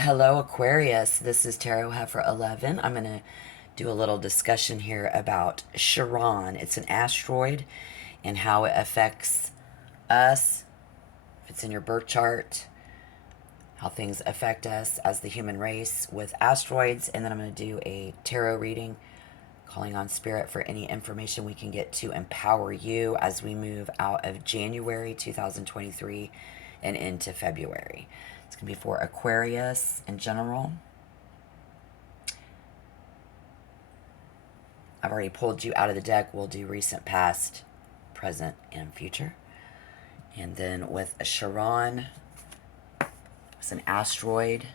Hello, Aquarius. This is Tarot Heifer 11. I'm going to do a little discussion here about Chiron. It's an asteroid and how it affects us. If it's in your birth chart, how things affect us as the human race with asteroids. And then I'm going to do a tarot reading, calling on spirit for any information we can get to empower you as we move out of January 2023 and into February. It's going to be for Aquarius in general. I've already pulled you out of the deck. We'll do recent, past, present, and future. And then with a Chiron, it's an asteroid.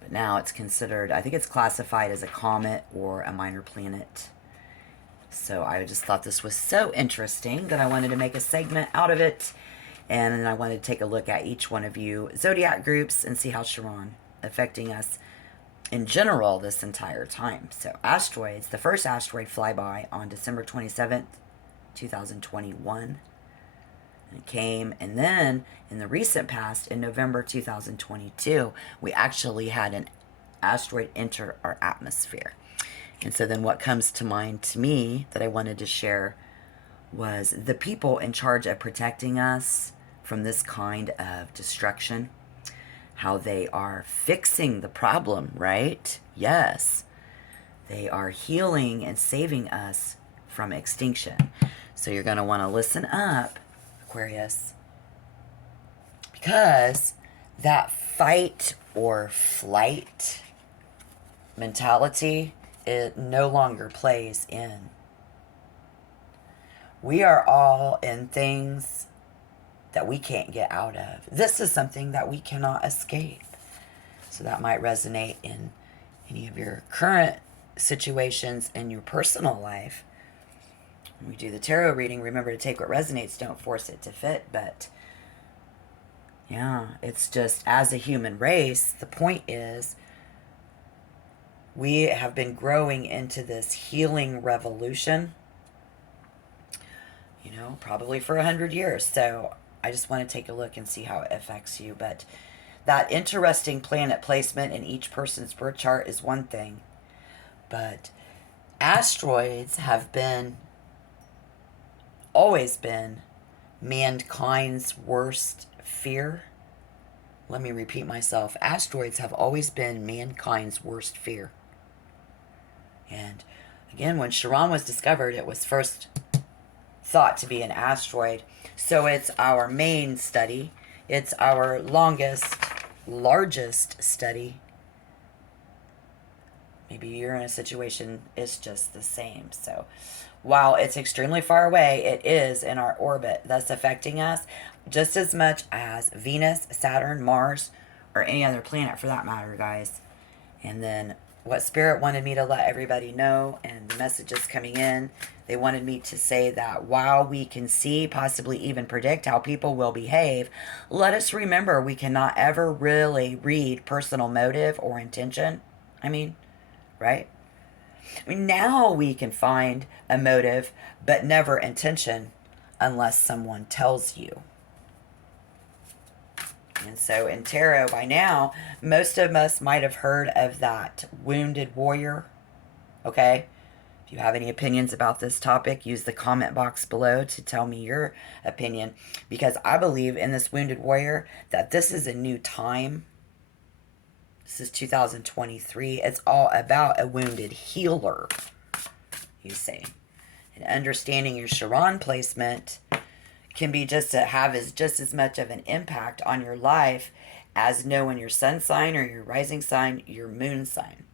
But now it's considered, I think it's classified as a comet or a minor planet. So I just thought this was so interesting that I wanted to make a segment out of it. And then I wanted to take a look at each one of you zodiac groups and see how Chiron affecting us in general this entire time. So asteroids, the first asteroid flyby on December 27th, 2021. And it came, and then in the recent past, in November 2022, we actually had an asteroid enter our atmosphere. And so then what comes to mind to me that I wanted to share was the people in charge of protecting us from this kind of destruction, how they are fixing the problem, right? Yes, they are healing and saving us from extinction. So you're going to want to listen up, Aquarius, because that fight or flight mentality, it no longer plays in. We are all in things that we can't get out of. This is something that we cannot escape. So that might resonate in any of your current situations in your personal life. When we do the tarot reading, remember to take what resonates, don't force it to fit. But yeah, it's just as a human race, the point is we have been growing into this healing revolution, probably for 100 years. So I just want to take a look and see how it affects you. But that interesting planet placement in each person's birth chart is one thing. But asteroids have always been mankind's worst fear. Let me repeat myself. Asteroids have always been mankind's worst fear. And again, when Chiron was discovered, it was first thought to be an asteroid. So it's our main study. It's our largest study. Maybe you're in a situation, it's just the same. So while it's extremely far away, it is in our orbit, thus affecting us just as much as Venus, Saturn, Mars, or any other planet for that matter, guys. And then what Spirit wanted me to let everybody know, and the messages coming in, they wanted me to say that while we can see, possibly even predict how people will behave, let us remember we cannot ever really read personal motive or intention. Right? Now we can find a motive, but never intention unless someone tells you. And so in tarot, by now, most of us might have heard of that wounded warrior. Okay? If you have any opinions about this topic, use the comment box below to tell me your opinion. Because I believe in this wounded warrior that this is a new time. This is 2023. It's all about a wounded healer, you see. And understanding your Chiron placement can be just as much of an impact on your life as knowing your sun sign or your rising sign, your moon sign.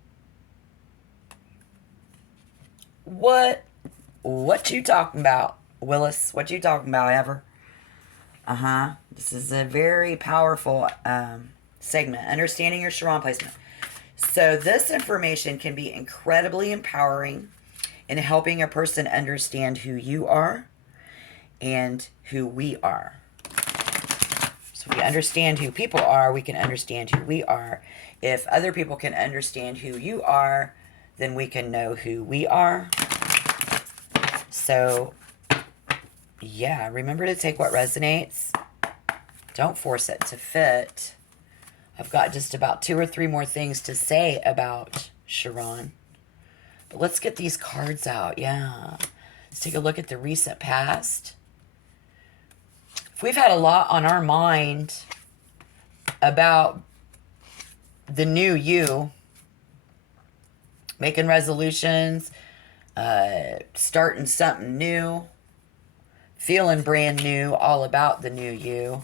What you talking about, Willis? What you talking about, ever? This is a very powerful segment, understanding your Chiron placement. So this information can be incredibly empowering in helping a person understand who you are and who we are. So if we understand who people are, we can understand who we are. If other people can understand who you are, then we can know who we are. So yeah, remember to take what resonates. Don't force it to fit. I've got just about 2 or 3 more things to say about Chiron. But let's get these cards out. Yeah. Let's take a look at the recent past. If we've had a lot on our mind about the new you, making resolutions, starting something new, feeling brand new, all about the new you,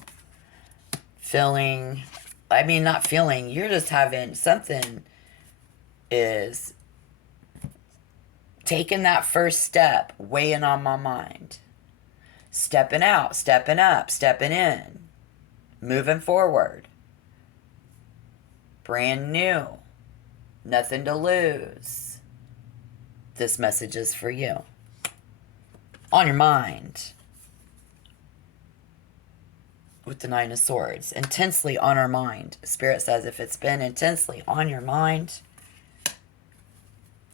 not feeling, you're just having something is taking that first step, weighing on my mind. Stepping out, stepping up, stepping in, moving forward. Brand new. Nothing to lose. This message is for you. On your mind. With the Nine of Swords. Intensely on our mind. Spirit says if it's been intensely on your mind,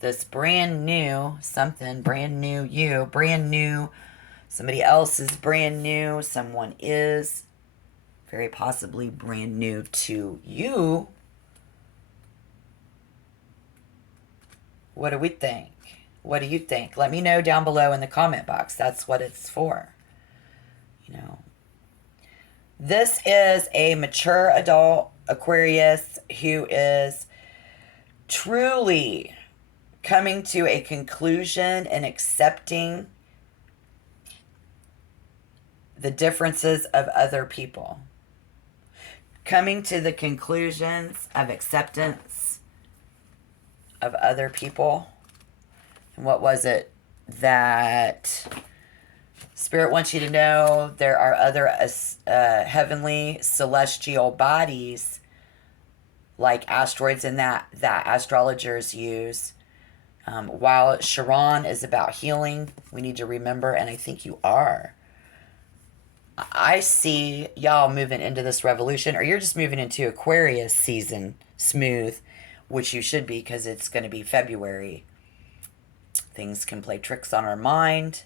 this brand new something, brand new you, brand new, somebody else is brand new, someone is very possibly brand new to you. What do we think? What do you think? Let me know down below in the comment box. That's what it's for. You know, this is a mature adult Aquarius who is truly coming to a conclusion and accepting the differences of other people. Coming to the conclusions of acceptance of other people. And what was it that Spirit wants you to know? There are other heavenly celestial bodies like asteroids and that astrologers use. While Chiron is about healing, we need to remember, and I think you are. I see y'all moving into this revolution, or you're just moving into Aquarius season smooth, which you should be because it's going to be February. Things can play tricks on our mind.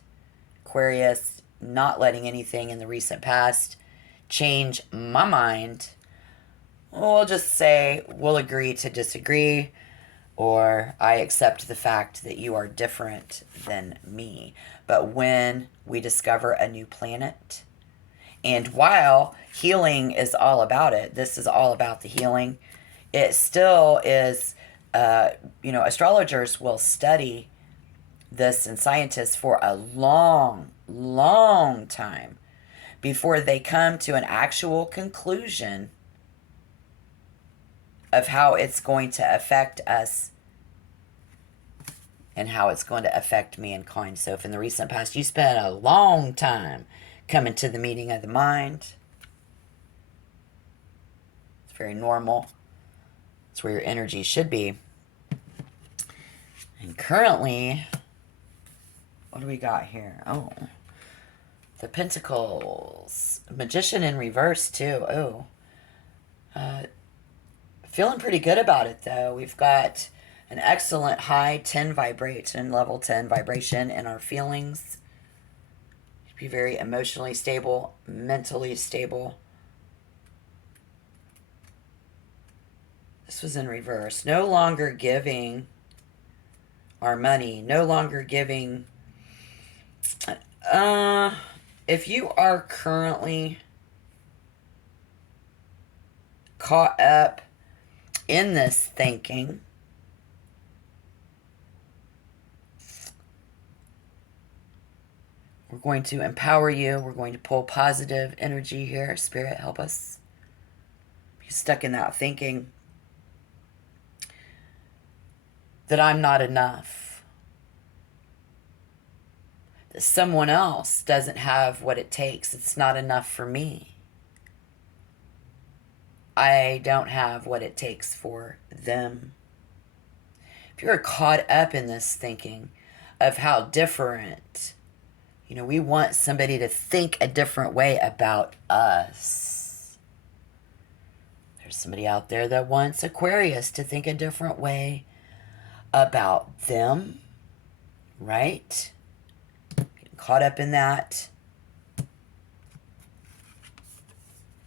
Aquarius, not letting anything in the recent past change my mind. We'll just say we'll agree to disagree, or I accept the fact that you are different than me. But when we discover a new planet, and while healing is all about it, this is all about the healing, it still is, astrologers will study this and scientists for a long, long time before they come to an actual conclusion of how it's going to affect us and how it's going to affect mankind. So if in the recent past you spent a long time coming to the meeting of the mind, it's very normal. It's where your energy should be. And currently, what do we got here? Oh, the Pentacles. Magician in reverse, too. Oh. Feeling pretty good about it, though. We've got an excellent high 10 vibration, level 10 vibration in our feelings. Be very emotionally stable, mentally stable. This was in reverse. No longer giving our money. No longer giving. If you are currently caught up in this thinking, we're going to empower you. We're going to pull positive energy here. Spirit, help us. Be stuck in that thinking that I'm not enough. That someone else doesn't have what it takes. It's not enough for me. I don't have what it takes for them. If you're caught up in this thinking of how different, we want somebody to think a different way about us. There's somebody out there that wants Aquarius to think a different way about them, right? Getting caught up in that.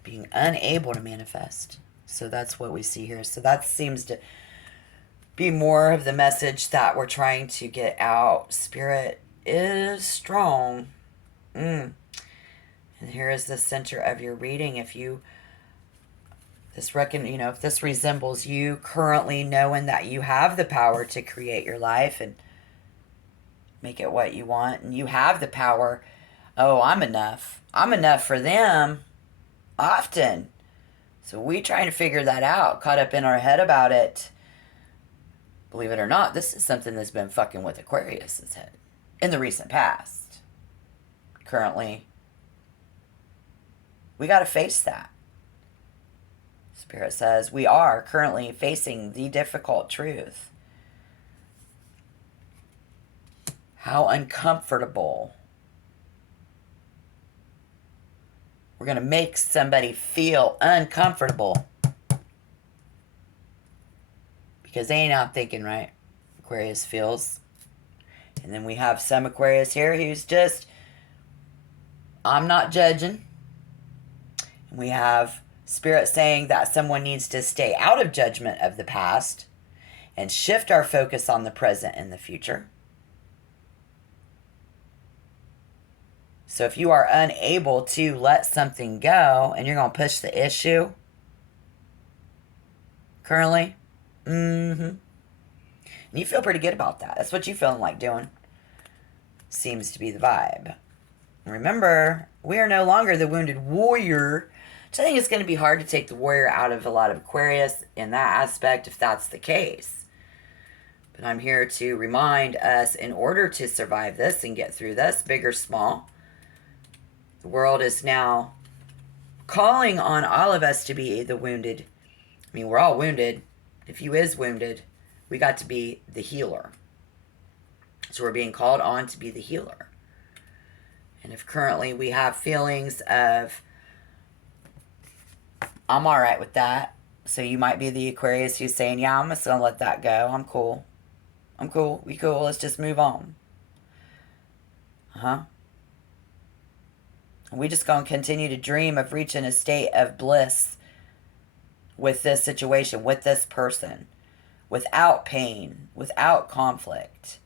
Being unable to manifest. So that's what we see here. So that seems to be more of the message that we're trying to get out. Spirit is strong. And here is the center of your reading. If you if this resembles you currently knowing that you have the power to create your life and make it what you want, and you have the power. Oh, I'm enough. I'm enough for them. Often. So we trying to figure that out, caught up in our head about it. Believe it or not, this is something that's been fucking with Aquarius's head in the recent past. Currently, we got to face that. Spirit says we are currently facing the difficult truth. How uncomfortable. We're going to make somebody feel uncomfortable. Because they ain't out thinking right. Aquarius feels. And then we have some Aquarius here who's just, I'm not judging. And we have Spirit saying that someone needs to stay out of judgment of the past and shift our focus on the present and the future. So if you are unable to let something go and you're going to push the issue currently, and you feel pretty good about that. That's what you're feeling like doing. Seems to be the vibe. Remember, we are no longer the wounded warrior. So I think it's going to be hard to take the warrior out of a lot of Aquarius in that aspect if that's the case. But I'm here to remind us, in order to survive this and get through this, big or small, the world is now calling on all of us to be the wounded. I mean, we're all wounded. If you is wounded, we got to be the healer. So we're being called on to be the healer. And if currently we have feelings of, I'm all right with that. So you might be the Aquarius who's saying, yeah, I'm just going to let that go. I'm cool. I'm cool. We cool. Let's just move on. And we just going to continue to dream of reaching a state of bliss with this situation, with this person, without pain, without conflict.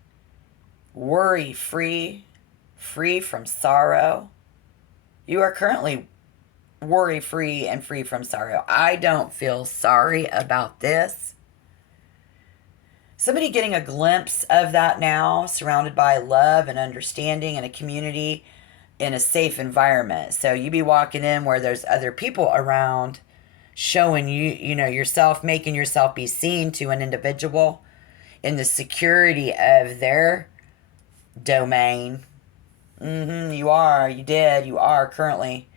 Worry-free, free from sorrow. You are currently worry-free and free from sorrow. I don't feel sorry about this. Somebody getting a glimpse of that now, surrounded by love and understanding and a community in a safe environment. So you be walking in where there's other people around, showing you know, yourself, making yourself be seen to an individual in the security of their domain. You are currently.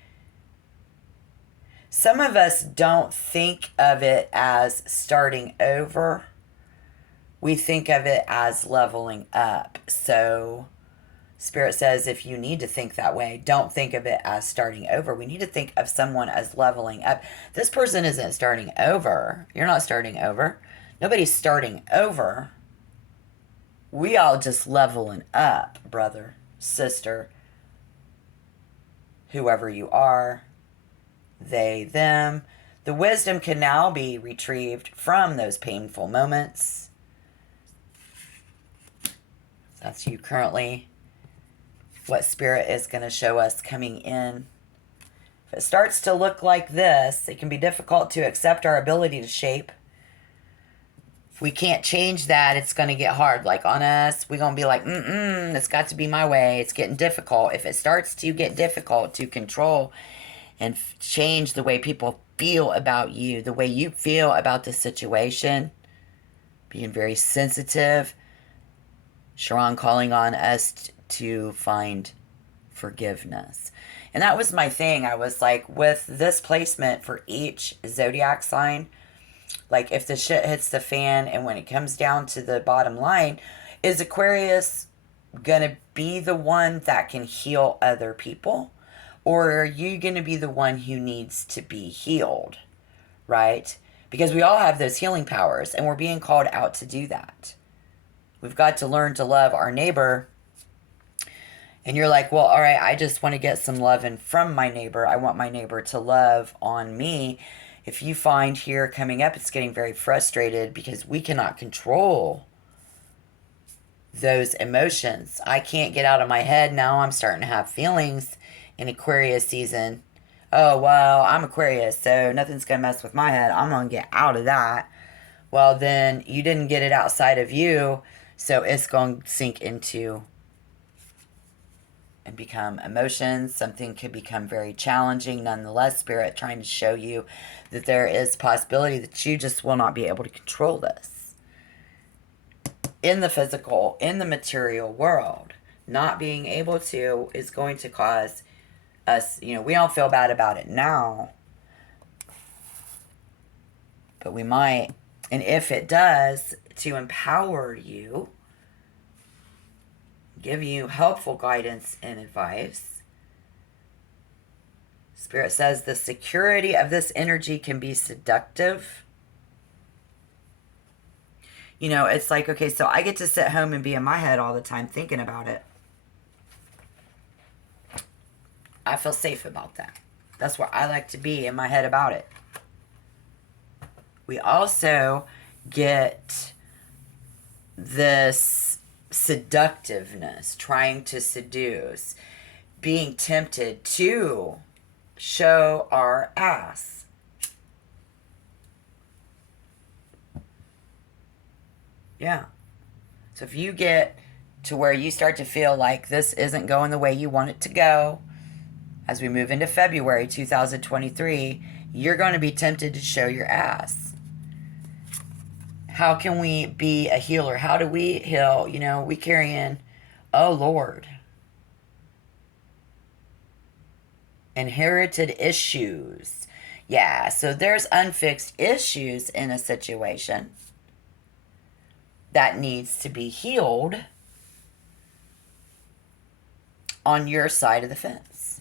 Some of us don't think of it as starting over. We think of it as leveling up. So Spirit says if you need to think that way, don't think of it as starting over. We need to think of someone as leveling up. This person isn't starting over. You're not starting over. Nobody's starting over. We all just leveling up, brother, sister, whoever you are, they, them. The wisdom can now be retrieved from those painful moments. That's you currently. What Spirit is going to show us coming in. If it starts to look like this, it can be difficult to accept our ability to shape. If we can't change that, it's going to get hard. Like on us, we're going to be like, it's got to be my way. It's getting difficult. If it starts to get difficult to control and change the way people feel about you, the way you feel about the situation, being very sensitive, Sharon calling on us to find forgiveness. And that was my thing. I was like, with this placement for each zodiac sign, like if the shit hits the fan and when it comes down to the bottom line, is Aquarius gonna be the one that can heal other people? Or are you gonna be the one who needs to be healed? Right? Because we all have those healing powers and we're being called out to do that. We've got to learn to love our neighbor. And you're like, well, all right, I just want to get some loving from my neighbor. I want my neighbor to love on me. If you find here coming up, it's getting very frustrated because we cannot control those emotions. I can't get out of my head. Now I'm starting to have feelings in Aquarius season. Oh, well, I'm Aquarius, so nothing's going to mess with my head. I'm going to get out of that. Well, then you didn't get it outside of you, so it's going to sink into and become emotions. Something could become very challenging. Nonetheless, Spirit trying to show you that there is possibility that you just will not be able to control this. In the physical, in the material world, not being able to is going to cause us, we don't feel bad about it now, but we might. And if it does, to empower you, give you helpful guidance and advice. Spirit says the security of this energy can be seductive. It's like, okay, so I get to sit home and be in my head all the time thinking about it. I feel safe about that. That's where I like to be, in my head about it. We also get this seductiveness, trying to seduce, being tempted to show our ass. Yeah. So if you get to where you start to feel like this isn't going the way you want it to go, as we move into February 2023, you're going to be tempted to show your ass. How can we be a healer? How do we heal? We carry in, oh Lord, inherited issues. Yeah, so there's unfixed issues in a situation that needs to be healed on your side of the fence.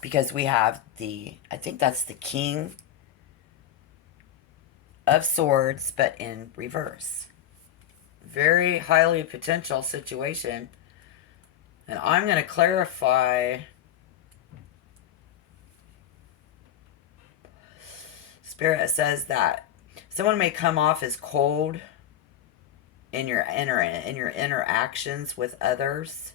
Because we have I think that's the King of Swords, but in reverse. Very highly potential situation. And I'm going to clarify. Spirit says that someone may come off as cold in your interactions with others.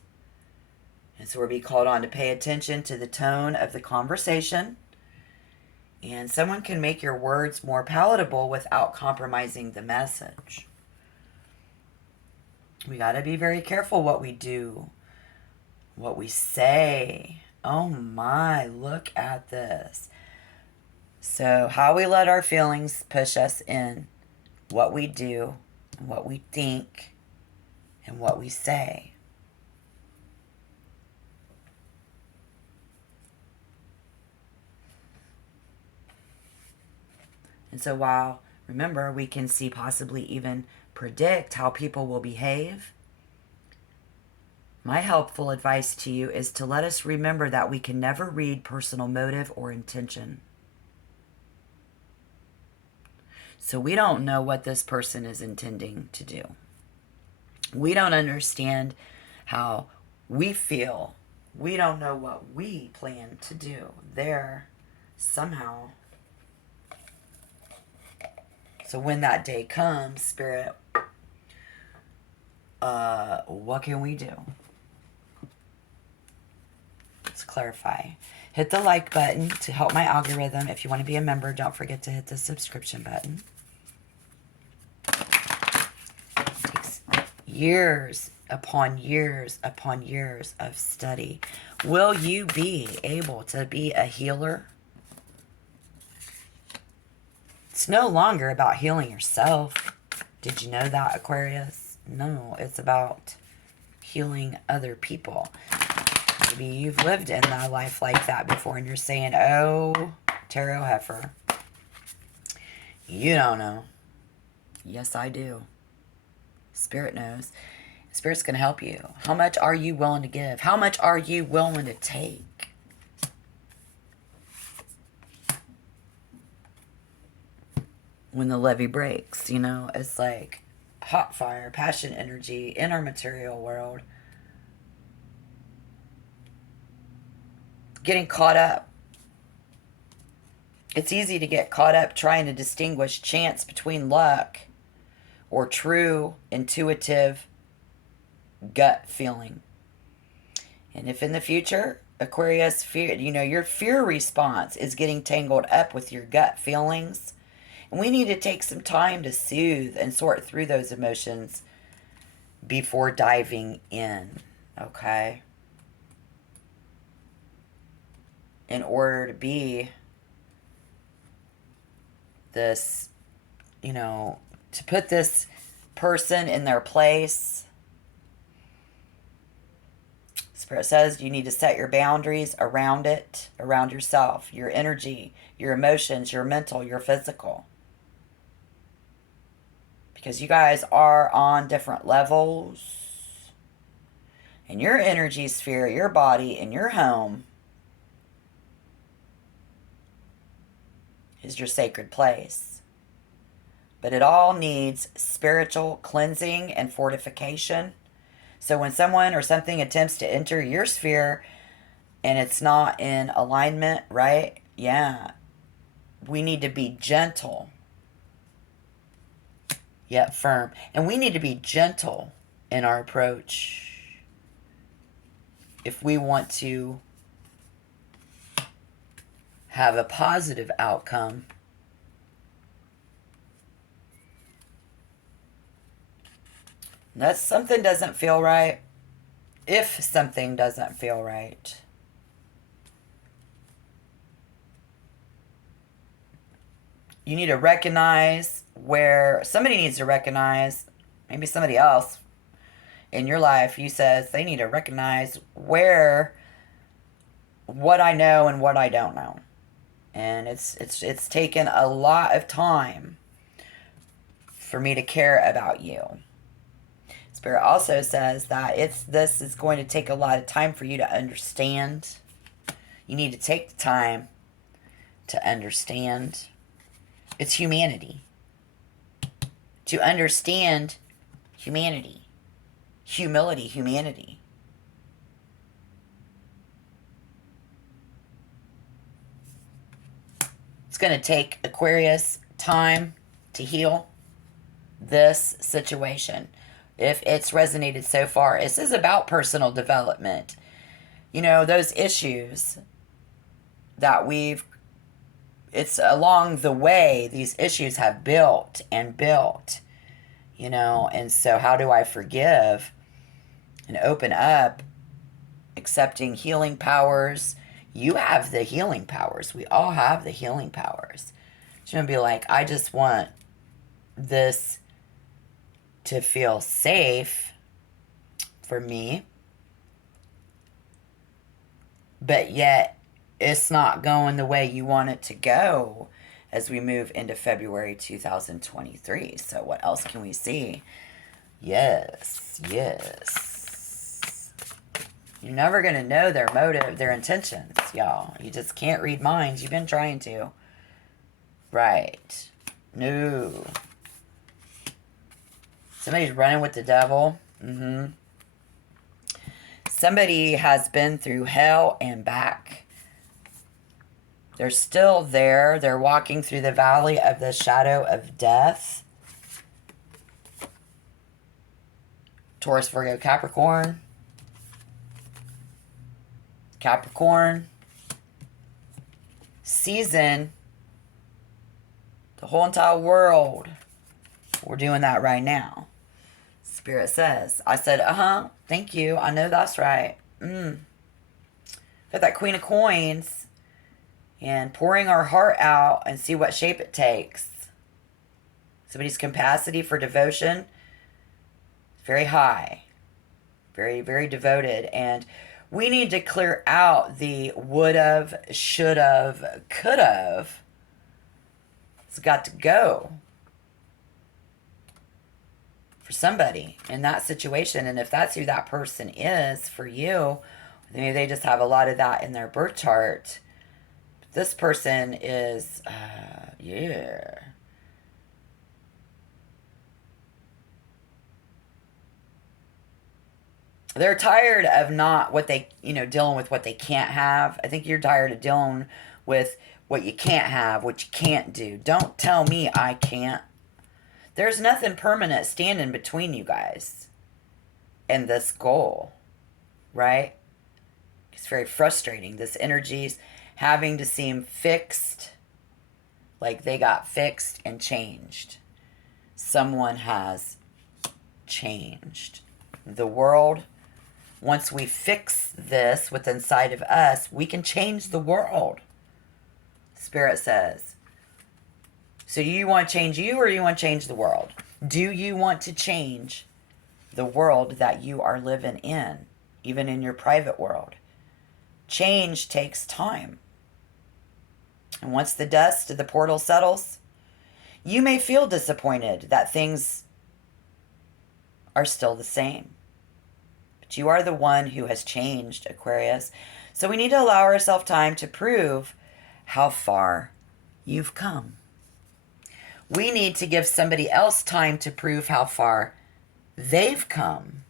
And so we'll be called on to pay attention to the tone of the conversation. And someone can make your words more palatable without compromising the message. We got to be very careful what we do, what we say. Oh my, look at this. So how we let our feelings push us in, what we do, what we think, and what we say. And so while, remember, we can see, possibly even predict how people will behave, my helpful advice to you is to let us remember that we can never read personal motive or intention. So we don't know what this person is intending to do. We don't understand how we feel. We don't know what we plan to do. There, somehow. So when that day comes, Spirit, what can we do? Let's clarify. Hit the like button to help my algorithm. If you want to be a member, don't forget to hit the subscription button. It takes years upon years upon years of study. Will you be able to be a healer? It's no longer about healing yourself. Did you know that, Aquarius? No, it's about healing other people. Maybe you've lived in a life like that before and you're saying, oh, tarot heifer, you don't know. Yes, I do. Spirit knows. Spirit's going to help you. How much are you willing to give? How much are you willing to take? When the levee breaks, it's like hot fire, passion, energy in our material world. Getting caught up It's easy to get caught up trying to distinguish chance between luck or true, intuitive gut feeling. And if in the future, Aquarius, fear, your fear response is getting tangled up with your gut feelings, and we need to take some time to soothe and sort through those emotions before diving in, okay? In order to be this, to put this person in their place. Spirit says you need to set your boundaries around it, around yourself, your energy, your emotions, your mental, your physical. Because you guys are on different levels. And your energy sphere, your body, and your home is your sacred place. But it all needs spiritual cleansing and fortification. So when someone or something attempts to enter your sphere and it's not in alignment, right? Yeah. We need to be gentle, yet firm. And we need to be gentle in our approach if we want to have a positive outcome. That something doesn't feel right. If something doesn't feel right, you need to recognize where somebody needs to recognize, maybe somebody else in your life, you says they need to recognize where what I know and what I don't know. And it's taken a lot of time for me to care about you. Spirit also says that this is going to take a lot of time for you to understand. You need to take the time to understand. It's humanity. To understand humanity. Humility, humanity. It's going to take Aquarius time to heal this situation. If it's resonated so far, this is about personal development. Those issues that it's along the way, these issues have built and built, and so how do I forgive and open up, accepting healing powers? You have the healing powers. We all have the healing powers. It's going to be like, I just want this to feel safe for me, but yet it's not going the way you want it to go as we move into February 2023. So what else can we see? Yes. You're never going to know their motive, their intentions, y'all. You just can't read minds. You've been trying to. Right. No. Somebody's running with the devil. Somebody has been through hell and back. They're still there. They're walking through the valley of the shadow of death. Taurus, Virgo, Capricorn. Capricorn. Season. The whole entire world. We're doing that right now. Spirit says. I said, thank you. I know that's right. Got that Queen of Coins. And pouring our heart out and see what shape it takes. Somebody's capacity for devotion is very high. Very, very devoted. And we need to clear out the would've, should've, could've. It's got to go. For somebody in that situation. And if that's who that person is for you, maybe they just have a lot of that in their birth chart. This person is, They're tired of not what they, dealing with what they can't have. I think you're tired of dealing with what you can't have, what you can't do. Don't tell me I can't. There's nothing permanent standing between you guys and this goal, right? It's very frustrating. This energy's having to seem fixed, like they got fixed and changed. Someone has changed. The world, once we fix this within inside of us, we can change the world. Spirit says. So do you want to change you, or do you want to change the world? Do you want to change the world that you are living in, even in your private world? Change takes time. And once the dust of the portal settles, you may feel disappointed that things are still the same. But you are the one who has changed, Aquarius. So we need to allow ourselves time to prove how far you've come. We need to give somebody else time to prove how far they've come.